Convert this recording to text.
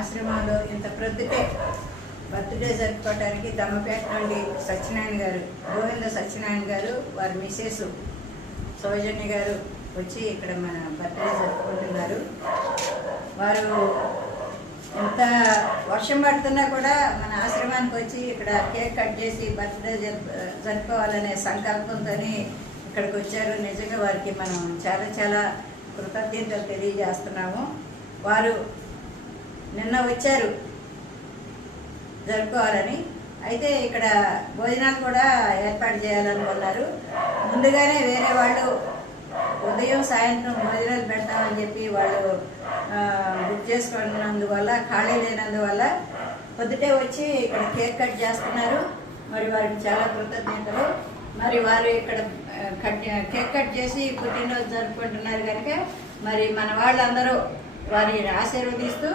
ఆశ్రమంలో ఇంత ప్రొద్దుటే బర్త్డే జరుపుకోవడానికి దమ్మపేట నుండి సత్యనారాయణ గారు, గోవింద సత్యనారాయణ గారు, వారి మిస్సెస్ సౌజన్య గారు వచ్చి ఇక్కడ మన బర్త్డే జరుపుకుంటున్నారు. వారు ఎంత వర్షం పడుతున్నా కూడా మన ఆశ్రమానికి వచ్చి ఇక్కడ కేక్ కట్ చేసి బర్త్డే జరుపుకోవాలనే సంకల్పంతో ఇక్కడికి వచ్చారు. నిజంగా వారికి మనం చాలా చాలా కృతజ్ఞతలు తెలియజేస్తున్నాము. వారు నిన్న వచ్చారు జరుపుకోవాలని, అయితే ఇక్కడ భోజనాలు కూడా ఏర్పాటు చేయాలనుకున్నారు. ముందుగానే వేరే వాళ్ళు ఉదయం సాయంత్రం భోజనాలు పెడతామని చెప్పి వాళ్ళు బుక్ చేసుకున్నందువల్ల, ఖాళీ లేనందువల్ల పొద్దుటే వచ్చి ఇక్కడ కేక్ కట్ చేస్తున్నారు. మరి వారికి చాలా కృతజ్ఞతలు. మరి వారు ఇక్కడ కేక్ కట్ చేసి పుట్టినరోజు జరుపుకుంటున్నారు కనుక మరి మన వాళ్ళందరూ వారిని ఆశీర్వదిస్తూ